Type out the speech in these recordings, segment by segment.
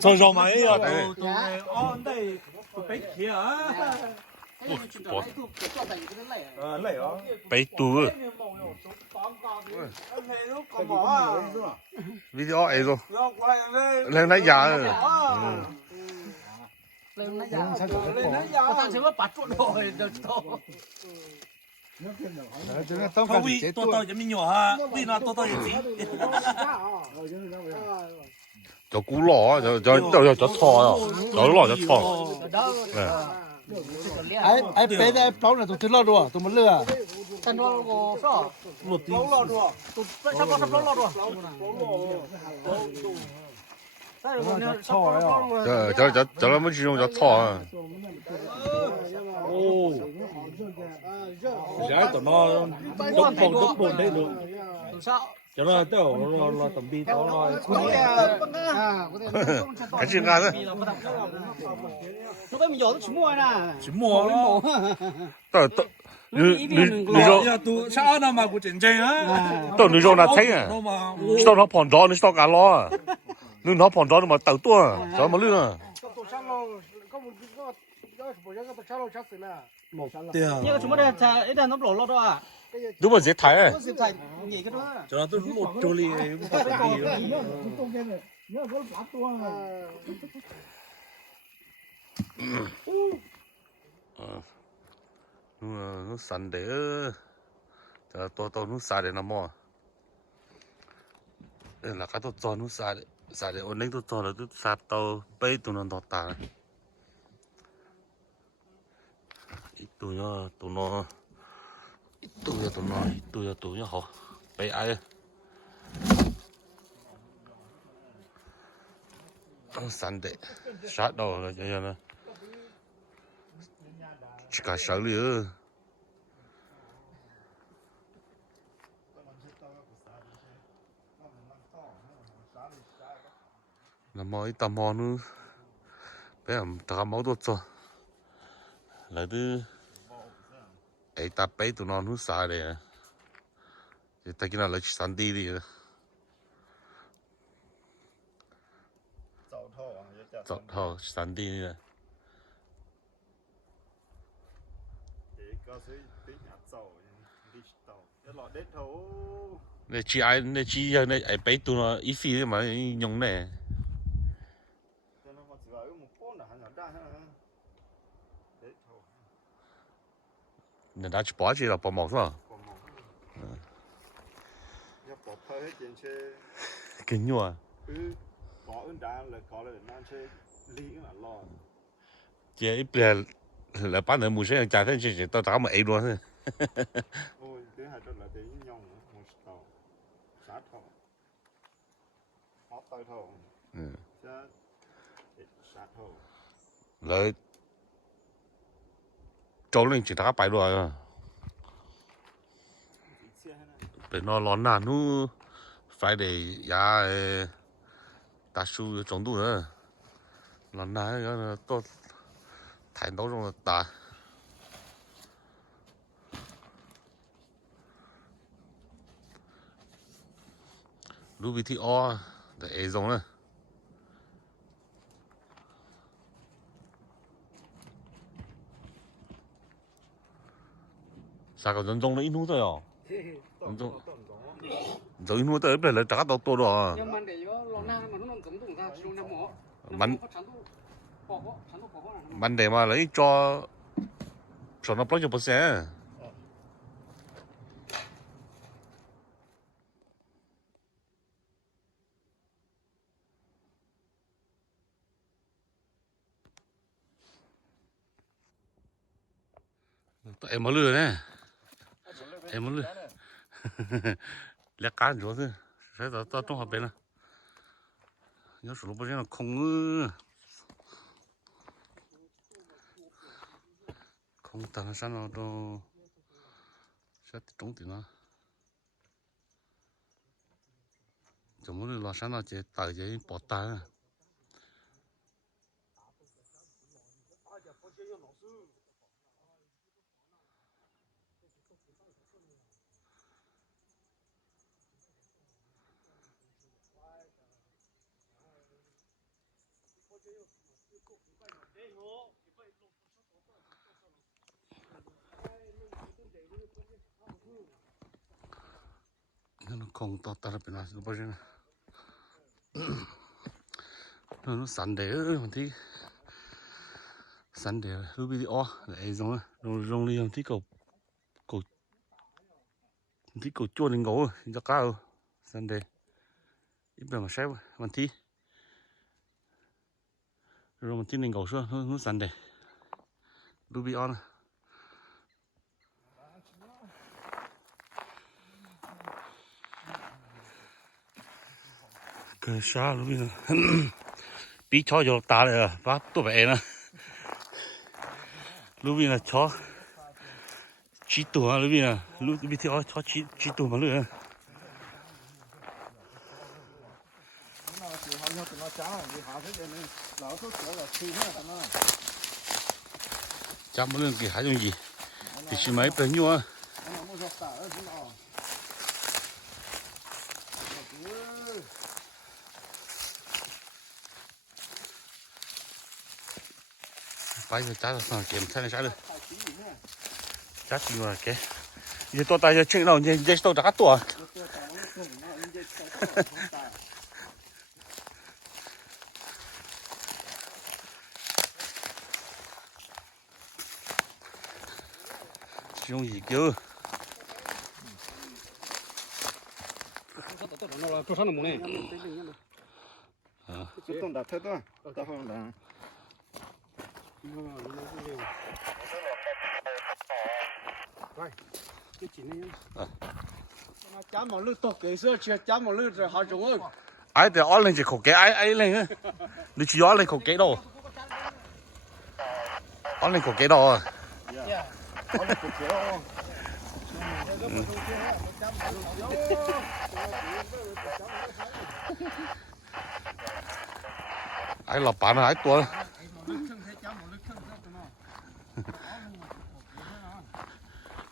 Cho rau mà ấy à, tụi này on đây tụi bé kia á. Lấy đó. Bé tù. Video ấy rồi. Lên đấy giờ. lên nãy giờ có thằng chưa bắt chuột rồi được thôi Thôi vì tôi giống như nhỏ ha, vì nó tôi gì. Cho cú lỏ, cho thò, cho lỏ cho thò. ai bé đây cháu này tụi lo đùa tụi mình lừa tụi nó có sao một tí lo đùa tụi sắp lo đùa cho nó mới chỉ dùng cho thò. Ô, giá tụi nó đốt bồn đấy được. sao Cho nó tao lo tầm bi tao lo. Cái chuyện gì đấy? chúng tôi mình giỏi chúng mua nè Chỉ mua đó. Tao你说呀，都啥那嘛不真正啊？都你说那thấy à? Sao nó phòn gió nó sao cả lo? Nhưng nó phòn gió nó mà tàu tua, gió mà lưa. nhưng mà chúng tôi đây ít là nó lỗ lo đó à Đúng mà dễ thấy à? nhỉ cái đó Cho nó tôi một chỗ li cũng phải đi. Nó sẵn để tôi nó xài để làm mò. Đây là cái tôi cho nó xài để ổn định tôi cho là tôi xài tàu bay tụi nó đọt ta. Ít tụi nó họ bay ai sẵn để sát đầu là cho nó chỉ cả sợ lửa. Là mọi tầm mò nữa bé làm ta máu tốt cho là thứ ấy ta bé tụi nó nó xài để thì ta kia là lấy sẵn đi dạo thọ sẵn đi nè này chị ai này chị giờ này ai bé tụi nó ít phí mà dùng này người ta chỉ bỏ chỉ là bỏ mỏ thôi kinh nhua chị ít là bán được một số trả thêm chỉ tao trả mà ấy luôn rồi trâu lên chỉ thả bài rồi để nó lón nà nu phải để giá ta su trồng đủ nữa lón nà cái to thái nấu trong ta lú vị thị o để giống này sao có dân giống nó ít nút rồi à dân giống rồi ít nút tới bây giờ trả tao to rồi mình để mà lấy cho nó bao nhiêu %? Em mới lừa nè, em mới lừa, lẽ cá nhiều thế, sẽ tao trong hộp bên này, nhớ số lúc bây giờ không tao sao nó đâu, sẽ trúng thì nó, chỉ muốn là sao nó chỉ tờ giấy bỏ tay. nó không to ta bên nào nó bao nhiêu nó sẵn để mình thấy sẵn để lúc bây giờ lại giống rong đi thấy cầu cầu thấy cầu chua lên gấu cho cao sẵn để ít bên mà xếp mình thấy rồi mình thấy lên gấu xuống nó sẵn để lúc bây giờ cái sao lúc bây giờ bị chó vô ta rồi bắt tôi về nè lúc bây giờ chó chỉ tuổi lúc bây giờ lúc bây giờ chó chỉ tuổi mà nữa chăm một lần cái hai种gì thì chỉ mấy bao nhiêu à bây giờ chắc là sao kiểm tra này sao được chắc gì mà cái giờ tôi tay giờ chuyện nào giờ tôi đã tuổi dùng gì kêu tôi đặt thế thôi tao không đặt chám một lư to kỹ sữa chưa chám một lư rồi họ trúng ơi ai để ăn lên chỉ khổ cái ai lên á đi chỉ ăn lên khổ cái đâu ăn lên khổ cái đâu à ai lọp bán ai tua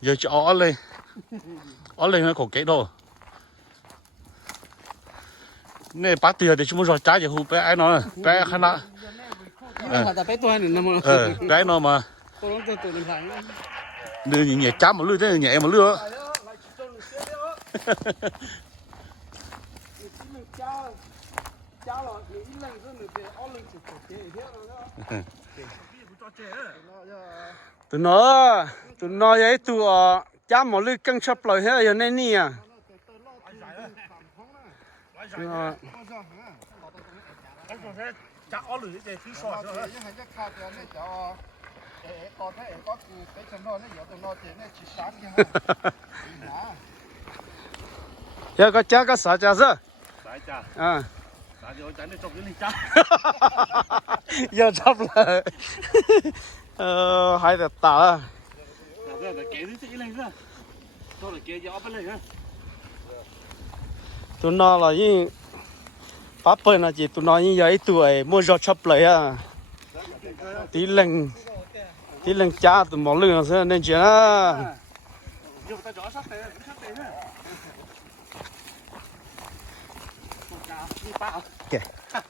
giờ cho ăn lên nó khổ cái đâu nè bắt tiền thì chúng mình rồi trái giờ hụt bé ai nói bé khăn nè bé nó mà đưa nhẹ chám một lưỡi thế nhẹ một lưỡi tụi nó vậy tụi chám một lưỡi căng sắp lời hết rồi nên nè chắc ở lưỡi để thứ sọ rồi giờ có cha có sợ cha sao tại cha à tại giờ chẳng để trong cái ly cha giờ sắp lời hai đợt tả giờ là kéo đi chị lên nữa tôi là kéo gió bên lên nữa tụi nó là như pháp bên là chỉ tụi nó như vậy tuổi mua giò sắp lời à tí lần cha tụi mỏ lương sẽ nên chuyện á giờ ta gió sắp tới nữa kìa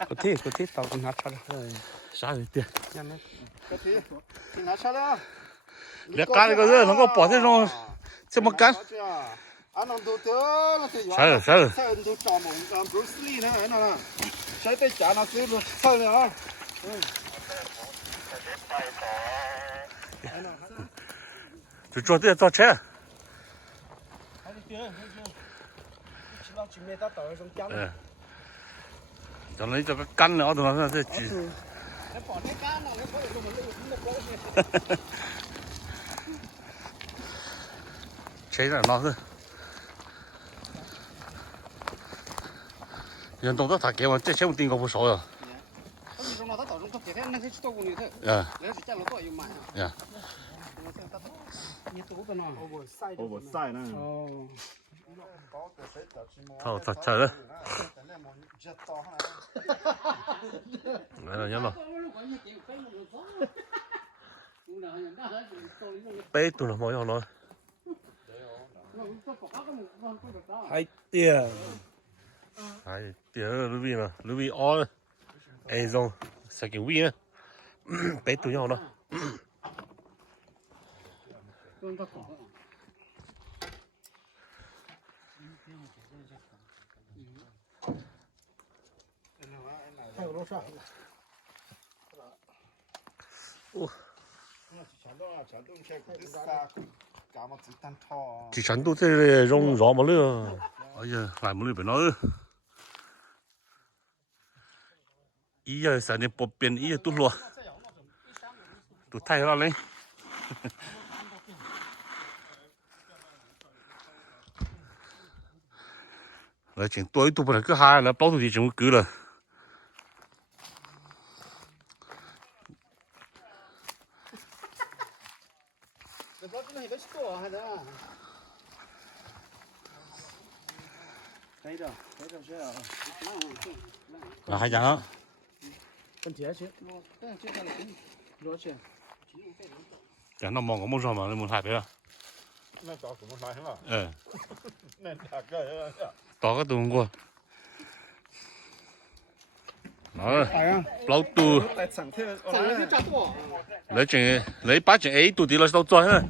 có thi tao cũng hát cho rồi sao vậy tiền cái gì thì nó sao đó để cá này có gì nó có bỏ thế rồi xem một cá anh làm đồ tiêu nó thì sao sao đồ trò mỏng làm Bruce Lee nữa nó là sai tay trả nó cứ sao nữa就做这做车，就你做個根啊，我同我即係煮。車人攞去，人動作太勁喎，即係車會掂過部手啊。呀。oversize nè thôi thật trời đấy là nhớ rồi bé tụi nó mỗi nói hai tiền hai tiền Louis nè Louis all ấy rồi sẽ kiểu vi á bé tụi nhau đó chỉ chắn tôi thế rong gió mà lừa bây giờ lại một lừa phải nói ý giờ sẽ nên bộ biến ý giờ tụt luôn tụt thay ra lên là chuyện tôi tụt vào cái hai là bao tụt thì chúng cứ là là hai dạng cái nó mong có một rồi mà nó muốn hại đấy à to cái tụi qua đó lâu tụ lấy ba chuyện ấy tụi thì là đâu chơi ha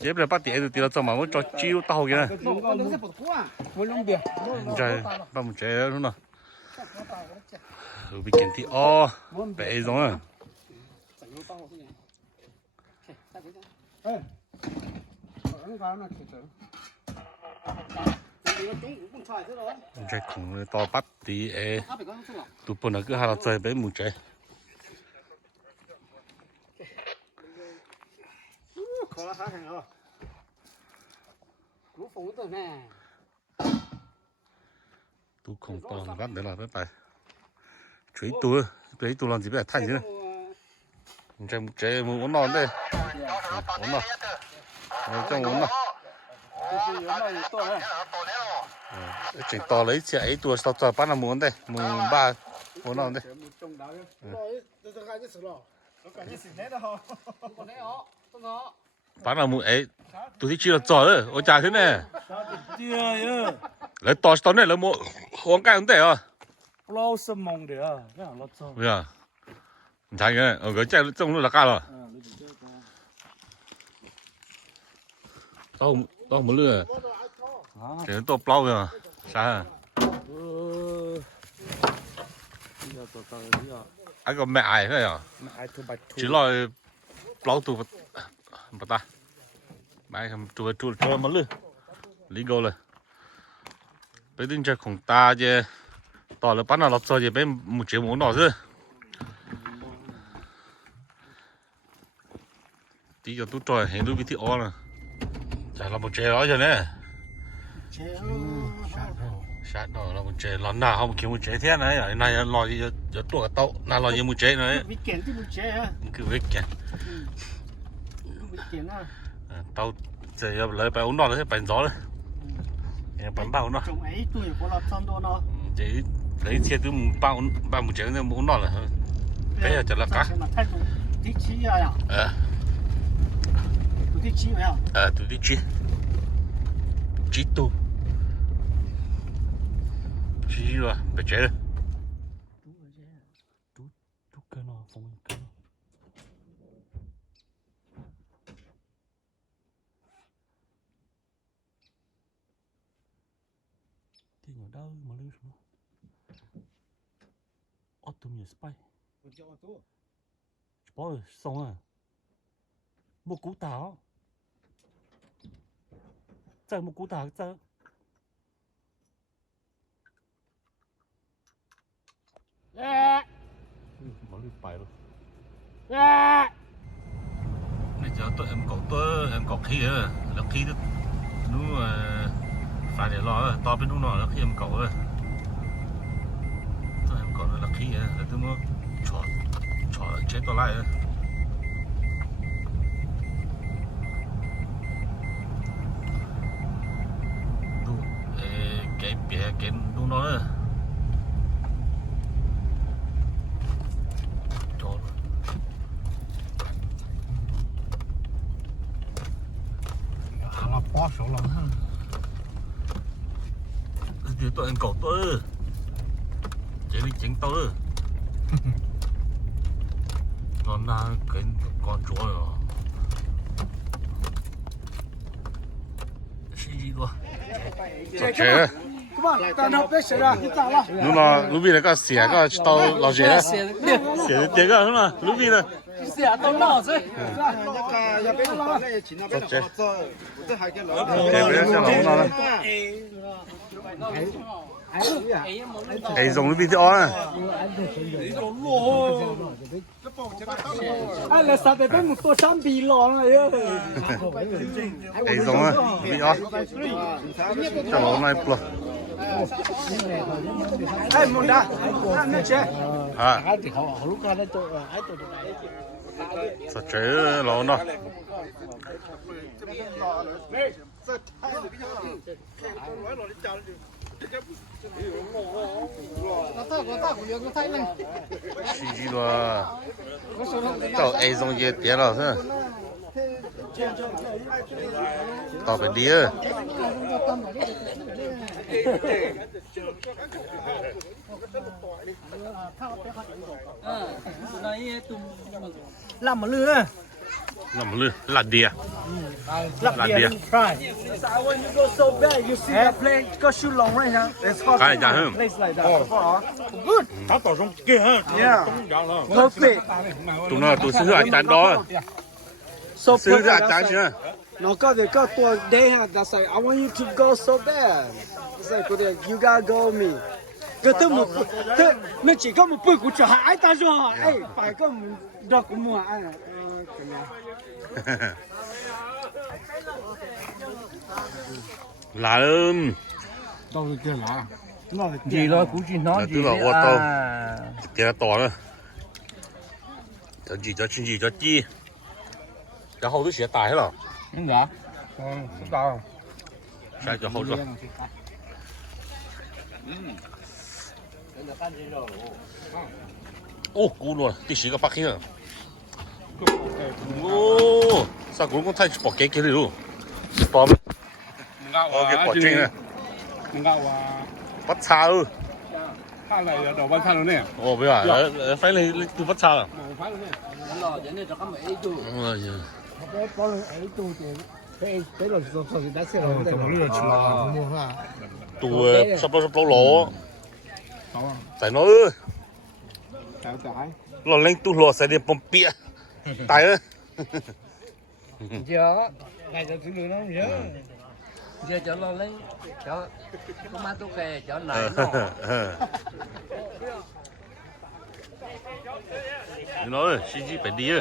chế bây giờ bắt tiền thì là cho mà muốn cho chiêu tao kìa trời ba một chế đó nữa bị kiện thì bể rồi trời cũng to bắt tí tụi bọn nó cứ hai là chơi bể một chế tụi không to bắt để là bye bye chuối tụi làm gì bây giờ thay chứ trời một chế muốn non đây muốn non trong muốn non chuyện to lấy chị ấy tua sao cho bắt là muốn đây muốn ba muốn non đây bắt là muốn ấy tụi thì chưa là giỏi rồi ôi trời thế này lấy to này là một khoáng cái vấn đề à lâu sớm mong đấy à cái hàng lâu sớm bây giờ thấy cái ở cái chạy trong nó là cao rồi tao muốn lừa cái nó to plau kìa sao anh còn mẹ ai thế à chỉ lo plau tụ bà ta mẹ không tụ cho mà lừa lý go rồi bây giờ chơi khủng ta chứ tao là bán là lọt rồi chứ bây một triệu muốn nọ chứ tí cho tôi trò hẹn tôi bị thị o nè chả là một chế đó rồi nè sát đó là một chế lần nào không kiếm một chế thế này này lò gì cho tôi tao nào lò gì một chế này cứ biết kìa tao chơi lấy bài uống nọ đấy bài gió đấy bắn bao nó chỉ lấy xe tôi ba một chế nên uống nọ là bây giờ chả là cá tụi đi chi tu chi rồi bị chết rồi tú cái nó phong cái thì ở đâu mà lưu xuống ở tụi mình spy bỏ xong à một cú táo chơi một cú táo chơi mở đi bài luôn bây giờ tụi em cậu khi là khi nó phải để lo to bên nó là khi em cậu rồi tụi em cậu là khi là tôi muốn chọn chết tôi lại cái đúng nó nữa cho nó bó số lắm thì tụi anh cậu tôi chỉ đi chính tôi nó na cái con chó rồi xí gì đó chế Come on, tao học biết sẽ ra, đi tao là. lúc bây giờ cái xẻ cái tao lão chế xẻ cái cái mà lúc bây giờ Xẻ tao lo rồi. tao chế chế bây giờ xem lão nào ấy dùng lúc bây giờ này Ai là sao để biết một tô sắm bì lò này ơi. ấy dùng á bị ó cho lão này bự Ai muốn đã, anh chế. à sao chế lão nào xí gì đó tao ấy dùng gì tiền rồi thế tao phải đi á Làm mà lừa. nằm lư là đi à là đi à So when you go so bad, you see the plane go shoot long right now. It's called cái này hơn place like that. Good. Thảo tổ trong kia ha. Yeah. Perfect. tụi nó tụi sư hạt chán đó So sư perfect. hạt chán chưa No, God, they got to they have that's like I want you to go so bad. It's like good, you gotta go with me. Cái thứ một thứ nó chỉ có một bữa của chợ hải ta rồi, ấy phải có một đợt của mùa ăn à. là Đâu rồi kia là. Nó là Gì đó cũng chỉ nói gì tức là đấy ô tô à. kia to nữa cho chi cho chi然后都写大了 Đúng rồi. Không đâu. sai cho hậu rồi ô cú luôn第10个发黑了ô sao cú con thay bỏ cái kia luôn bỏ mà cái bỏ chân này Không đâu à. bắt xa ư Phát này là đồ bán thanh rồi nè. ồ bây giờ phải lên từ bắt xa à Đồ phát rồi nè. ôi giời có ấy tu thì cái rồi rồi đã sẽ rồi đây rồi mua ha. tụ sắp lâu lỗ tại nó ư Tại tại. lo lên tụ lỗ sẽ đi bom bia tại ư Giờ này cho thứ nó nhớ. giờ cho lo lấy cho có má tôi kè cho này nó nó ơi, xí phải đi ư